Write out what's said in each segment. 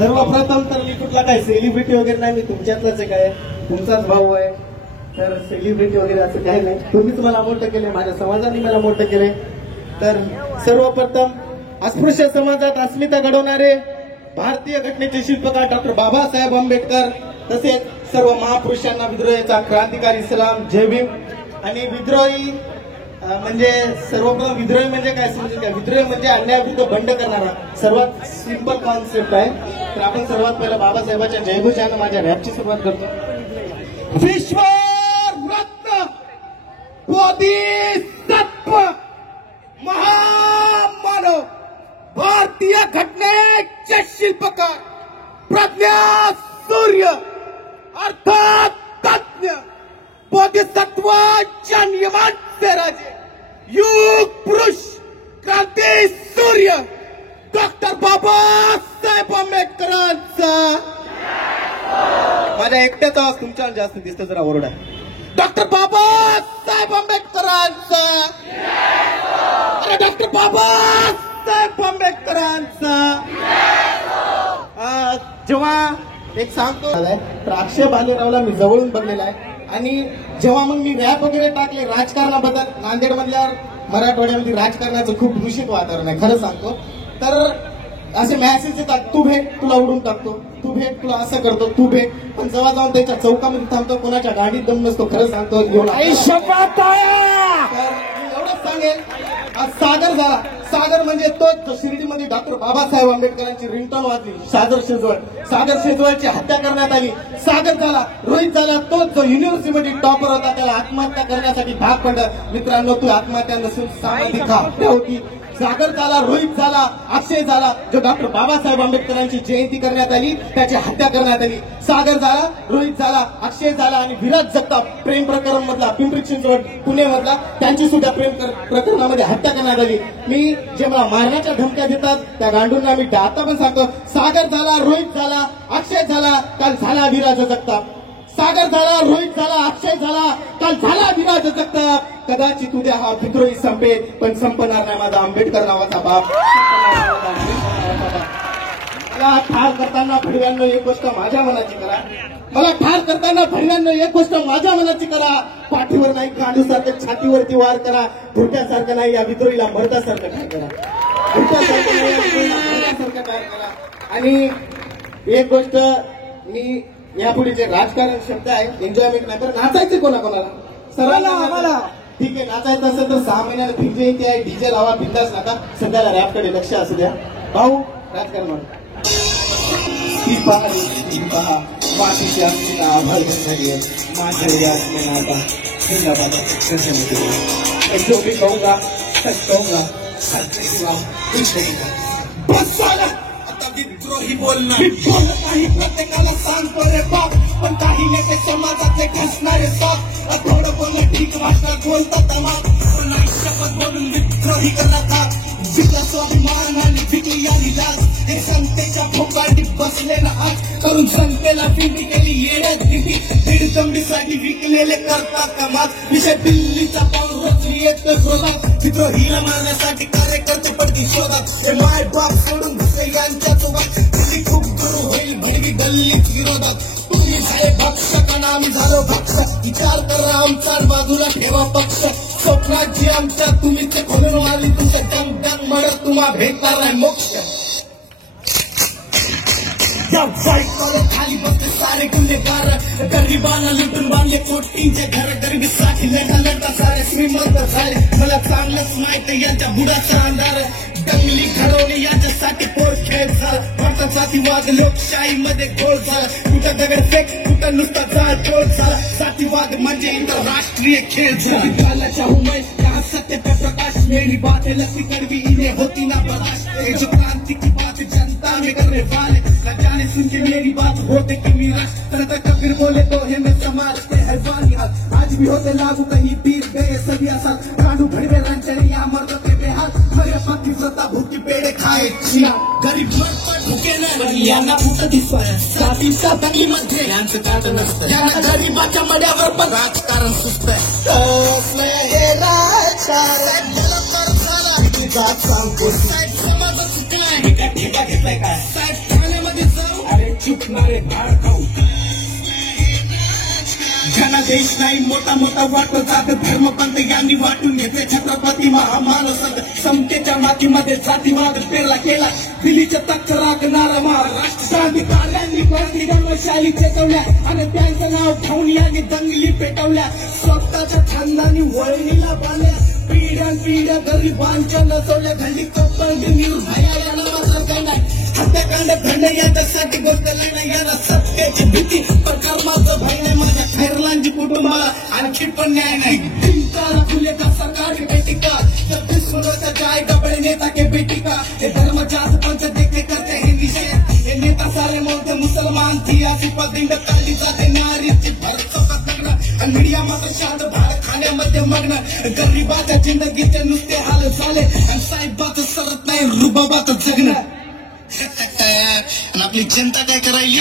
सर्वप्रथम तर मी कुठला काय सेलिब्रिटी वगैरे नाही, मी तुमच्यातलाच एक आहे, तुमचाच भाऊ आहे. तर सेलिब्रिटी वगैरे असं काही नाही, तुम्हीच मला मोठं केले, माझ्या समाजाने मला मोठं केले. तर सर्वप्रथम अस्पृश्य समाजात अस्मिता घडवणारे भारतीय घटनेचे शिल्पकार डॉक्टर बाबासाहेब आंबेडकर, तसेच सर्व महापुरुषांना विद्रोहाचा क्रांतिकारी सलाम, जय भीम. आणि विद्रोही म्हणजे सर्वप्रथम विद्रोही म्हणजे काय समजेल का? विद्रोही म्हणजे अन्यायविरुद्ध बंड करणारा, सर्वात सिंपल कॉन्सेप्ट आहे. तर आपण सर्वात पहिला बाबासाहेबांच्या जयघोषानं माझ्या रॅपची सुरुवात करतो. विश्वरत्न बोधिसत्व महामानव भारतीय घटनेचे शिल्पकार प्रज्ञा सूर्य अर्थात तज्ञ बोधिसत्वाच्या नियमांचे राजे युग पुरुष क्रांती सूर्य डॉक्टर बाबासाहेब आंबेडकरांचा. माझ्या एकट्याचा आवाज तुमच्यावर जास्त दिसतो, जरा ओरडा. डॉक्टर बाबासाहेब आंबेडकरांचा. अरे डॉक्टर बाबासाहेब आंबेडकरांचा. जेव्हा एक सांगतो तर अक्षय भालेरावला मी जवळून बघलेला आहे, आणि जेव्हा मग मी रॅप वगैरे टाकले राजकारणाबद्दल, नांदेड मधल्यावर मराठवाड्यामध्ये राजकारणाचं खूप दूषित वातावरण आहे खरं सांगतो. तर असे मॅसेज येतात, तू भेट तुला उडून टाकतो, तू भेट तुला असं करतो, तू भेट. पण जेव्हा जाऊन त्याच्या चौकामध्ये थांबतो, कोणाच्या गाडीत दम नसतो, खरं सांगतो. एवढंच सांगेल, सागर झाला. सागर म्हणजे तो शिर्डीमध्ये डॉक्टर बाबासाहेब आंबेडकरांची रिंगटोन वाजली, सागर शेजवळ. सागर शेजवळची हत्या करण्यात आली. सागर झाला. रोहित झाला, तो जो युनिव्हर्सिटीमध्ये टॉपर होता, त्याला आत्महत्या करण्यासाठी भाग पडलं. मित्रांनो, तू आत्महत्या नसून सामाजिक हत्या होती. सागर झाला, रोहित झाला, अक्षय झाला, जो डॉक्टर बाबासाहेब आंबेडकरांची जयंती करण्यात आली, त्याची हत्या करण्यात आली. सागर झाला, रोहित झाला, अक्षय झाला, आणि विराज जगताप प्रेम प्रकरण मधला, पिंपरी चिंचवड पुणे मधला, त्यांची सुद्धा प्रेम प्रकरणामध्ये हत्या करण्यात आली. मी जे मला मारण्याच्या धमक्या देतात त्या गांडूंना मी आता पण सांगतो, सागर झाला, रोहित झाला, अक्षय झाला, काल झाला विराज जगताप. सागर झाला, रोहित झाला, अक्षय झाला, काल झाला विराज जगताप. कदाचित उद्या हा विद्रोही संपेल, पण संपणार नाही माझा आंबेडकर नावाचा बाप. मला ठार करताना भडव्यांनो एक गोष्ट माझ्या मनाची करा. मला ठार करताना भडव्यांनो एक गोष्ट माझ्या मनाची करा. पाठीवर नाही गांडूसारखं छातीवरती वार करा. धोट्यासारखं नाही या विद्रोहीला मर्दासारखं ठार करा. धोट्यासारखं नाही या विद्रोहीला मर्दासारखं ठार करा. आणि एक गोष्ट, मी यापुढे जे राजकारण शब्द आहे एन्जॉयमेंट नाही, तर नाचायचे कोणाकोणाला सर्वांना आम्हाला ठीक आहे. नाचायचं असेल तर 6 महिन्याला डीजे येते आहे, डीजे लावा, बिंदास नका. सध्याला रॅपकडे लक्ष असू द्या. भाऊ राजकारण पहा मातीची अस्मिता आभार घेतली आहे माझ्या आता जिंदाबाद. जो भी कहूंगा सच कहूंगा, विद्रोही बोलणं काही प्रत्येकाला सांगतो रे बाप, पण काही नेते समाजाचे घसणारे साप. थोडं बोलणं ठीक वाटतं, बोलतात पण शपथ बोलून विद्रोही करता. जिंकला स्वाभिमान आणि विकली आणि लाज, हे संतेच्या भोकांडी बसले ना आज. करून संतेला पिंडी केली येण्यात भीती, दीड दमडीसाठी विकलेले करतात कमाल. विषय दिल्लीचा पाऊल रचली येतो शोधात, विद्रोहीला मारण्यासाठी कार्यकर्ते पडतील शोधात. हे माय बाप सोडून घुसे यांच्या चोगात, दिल्ली खूप गुरु होईल भडवी गल्लीत विरोधात. तुम्ही झाले भक्षक आणि आम्ही झालो भक्षक, विचार करा आमचा बाजूला ठेवा पक्ष. स्वप्नात जी आमच्या तुम्ही ते खोलून मारली, तुमच्या दम दम मरत तुम्हा भेटणार नाही मोक्ष. खाली बसते सारे गुन्हेगार, गरिबांना लुटून बांधले कोटींचे घर. गरिबीसाठी लढा लढता सारे श्रीमंत झाले. मला चांगलंच माहिती यांच्या बुडाचा अंधार, दंगली घडवणे याच्यासाठी पोर खेळ झाला. भारतात जातीवाद लोकशाहीमध्ये घोळ झाला. कुठं दगड फेक, कुठं नुसता जाळ टोळ झाला. जातीवाद म्हणजे आंतरराष्ट्रीय खेळ झाला. चाहूं मैं यहाँ सत्य पे प्रकाश, मेरी बात है लगती कड़वी, इन्हें होती ना बर्दाश्त. जो क्रांति की बात जनता में करने वाले, न जाने सुन के मेरी बात होते कि मीरा तरह कबीर बोले तो है मैं समाज के हैवानी हाथ. आज भी होते लागू, कहीं बीत गए सभी आसान. कांडू भड़वे रंचरिया मर्द के बेहाल, मरे पति व्रता भूखी पेड़े खाए चिया. गरीब मरता भुके नाही यांना फुटत दिसवाय, जातीच्या दंगलीमध्ये यांचं कारण नसतं. यांना गरीबाच्या मड्यावर पण राजकारण सुचतंय. हे राजकारण जात सांगतो साहेब, समाजात सुटला आहे का ठेका घेतलाय काय साहेब. ठाण्यामध्ये जाऊ भाड खाऊ जनादेश नाही मोठा मोठा वाटत जात धर्म पंथ यांनी वाटून घेतले छत्रपती महामानस समतेच्या मातीमध्ये जातीवाद पेरला केला दिल्लीच्या तख्त राखणारा महाराष्ट्र शांती काढल्यांनी प्रतिगमशाली चेतवल्या आणि त्यांचं नाव ठेवून यांनी दंगली पेटवल्या स्वतःच्या छंदानी वळणीला बांधल्या पिढ्यान पिढ्या गरिबांच्या नचवल्या घाली कप्पल निर्भया नावाचा गाणं हत्याकांड घडणं याच्यासाठी गोष्ट लढणं याला सत्याची भीती पण कर्माचं भय नाही माझ्या खैरलांची कुटुंबाला आणखी पण न्याय नाही दिलकाला खुले का सरकार की बेटी का जब दुश्मनों जाएगा बड़े नेता के बेटी का ये धर्म जात पंच देखते करते हैं विषय ये नेता सारे मोठे मुसलमान थी आसी पदिंड काली जाते नारीची भरत पकडणं आणि मीडिया मात्र शांत भाड खाण्यामध्ये मग्न गरिबाच्या जिंदगीचे नुसते हाल झाले आणि साहेबाचं सरत नाही रुबाबाचं जगणं आणि आपली जनता काय करायली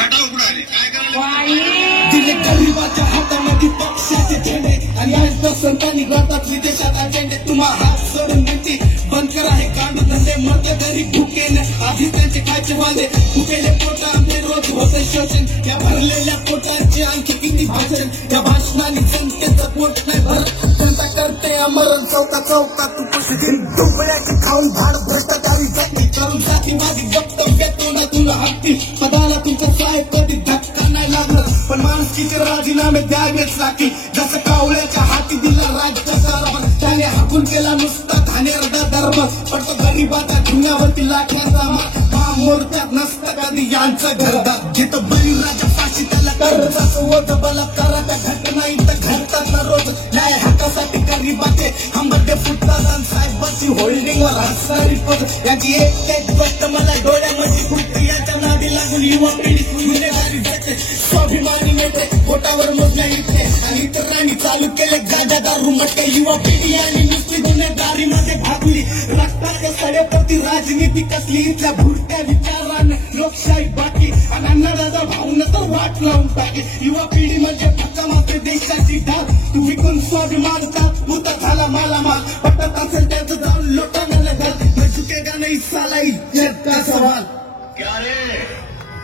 दिले गरिबाच्या हातामध्ये पक्षाचे झेंडे आणि आज संतांनी करतात विदेशात अजेंडे तुम्हाला हात सोडून विनंती बंद करा हे कांड धंदे मध्य गरीब भुकेने आधी त्यांचे खायचे वादे भुकेले पोट आमचे रोज होते शोषण या भरलेल्या पोटांचे आणखी किती भाषण या भाषणाने जनतेचं पोट नाही भरत जनता करते अमरण चौका चौका तू कशी डोबळ्याची खाऊन भाड भ्रष्टाचारी जाती करून जातीवादी वक्तव्य तोंडातून हत्ती पदाला तुमचं साहेब कधी धक्का नाही लागणार पण माणुसकीचे राजीनामे द्यावेच लागतील जसं कावळ्याच्या हाती दिला राज्याचा त्याने हाकून केला नुसता घाणेरडा धर्म पण तो गरिबाचा धुण्यावरती लाटण्याचा मोर्चात नसतं कधी यांचं घरदार जिथं बळीराजा फाशी त्याला कर्जाचं ओझ बलात्काराच्या घटना इथं घडतात ना रोज न्याय हक्कासाठी गरिबाचे हंबरटे फुटतात आणि साहेबाची होल्डिंगवर हसणारी पद याची एक गोष्ट मला डोळ्यामध्ये फुटते याच्या नादी लागून युवा पिढी गुन्हेगारी जाते स्वाभिमानी नेते पोटावर मोजण्या इथे आणि इतरांनी चालू केले गाजा दारू मटके युवा पिढी आणि नुसती गुन्हेगारीमध्ये भागली रक्ताच्या सडेपती राजनीती कसली इथल्या भुरट्या विचाराने लोकशाही बाकी आणि अन्नदाता भावना तर वाट लावून टाके युवा पिढी म्हणजे फक्त मात्र देशाची ढाल तू विकून स्वाभिमान तात्पुरता झाला मालामाल पटत असेल त्याचं जाऊन लोटांना घाल न झुकेगा नाही साला इज्जत का सवाल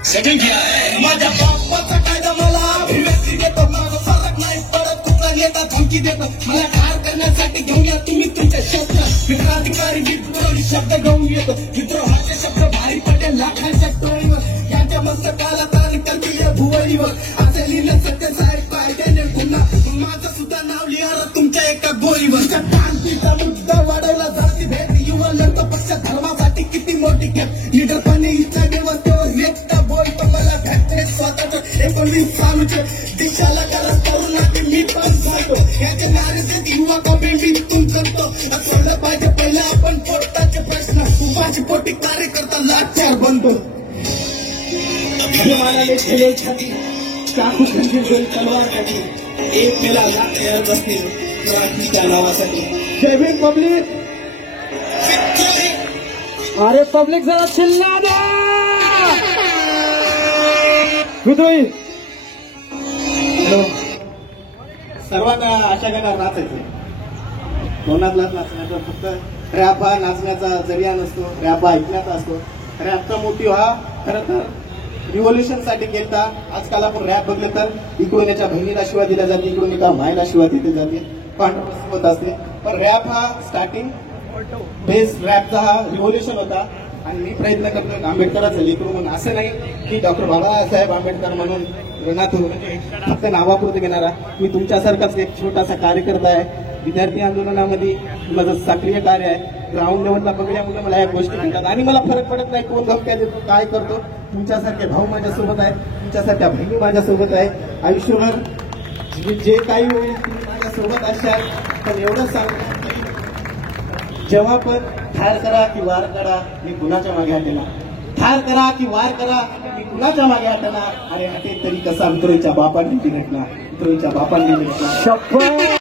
माझ्या बाप्पाचा कायदा मला अभिव्यक्ती देतो माझा फरक नाही परत कुठला नेता धमकी देतो मला ठार करण्यासाठी घेऊन या तुम्ही तुमच्या शब्द विक्रांतिकारी विद्रोही शब्द घेऊन येतो विद्रोहाचे शब्द भारी पडेल लाखांच्या टोळीवर यांच्या मस्तकाला तारी करतील भुवळीवर असे लिहिलं सत्य साहेब कायद्याने पुन्हा माझं सुद्धा नाव लिहा तुमच्या एका गोळीवर शांतीचा मुद्दा वाढवला जाती भेट युवा लढतो पक्ष धर्मासाठी किती मोठी खेप निडरपणे इथल्या व्यवस्थेवर एकटा बोलतो मला भेटते स्वतःच 19 सालचे दिशाला गरज करून नाते मी पण जातो याचे नारे देत युवा कॉम्पिटिंग करतो सोडलं पाहिजे पहिले आपण पोटाचे प्रश्न उपाची पोटी कार्यकर्ता लाचार बनतो अभिमानाने खेळ छाती चाकू खंजीर घेऊन तलवार खाती एक मेला लाख बसतील मराठीच्या नावासाठी जय भीम पब्लिक अरे पब्लिक जरा चिल्ला द्या सर्वात अशा गाण्यावर नाचायचं कोणातला नाचण्याचा फक्त रॅप हा नाचण्याचा जरिया नसतो रॅप हा ऐकण्याचा असतो रॅपचा मोटिव्ह हा खरं तर रिव्होल्युशन साठी केलता आजकाल आपण रॅप बघलं तर इकडून याच्या बहिणीला शिवाय दिल्या जाते इकडून एका मायला शिवाय दिली जाते पांढर होत असते पण रॅप हा स्टार्टिंग बेस रॅपचा हा रिव्होल्युशन होता आणि मी प्रयत्न करतो आंबेडकरांचं लेकरू म्हणून असं नाही की डॉक्टर बाबासाहेब आंबेडकर म्हणून रणातून म्हणजे फक्त नावापुरतं घेणारा मी तुमच्यासारखाच एक छोटासा कार्यकर्ता आहे विद्यार्थी आंदोलनामध्ये माझं सक्रिय कार्य आहे ग्राउंड लेवलला बघल्यामुळे मला या गोष्टी म्हणतात आणि मला फरक पडत नाही कोण धमक्या देतो काय करतो तुमच्यासारखे भाऊ माझ्यासोबत आहे तुमच्यासारख्या बहिणी माझ्यासोबत आहे आयुष्यभर जे काही होईल तुम्ही माझ्यासोबत असाल पण एवढं सांग जेव्हा पण ठार करा की वार करा मी कुणाच्या मागे हटेणार ठार करा की वार करा मी कुणाच्या मागे हटणार अरे हटेल तरी कसा मित्रोच्या बापांनी भेटणार मित्रोच्या बापांनी भेटणार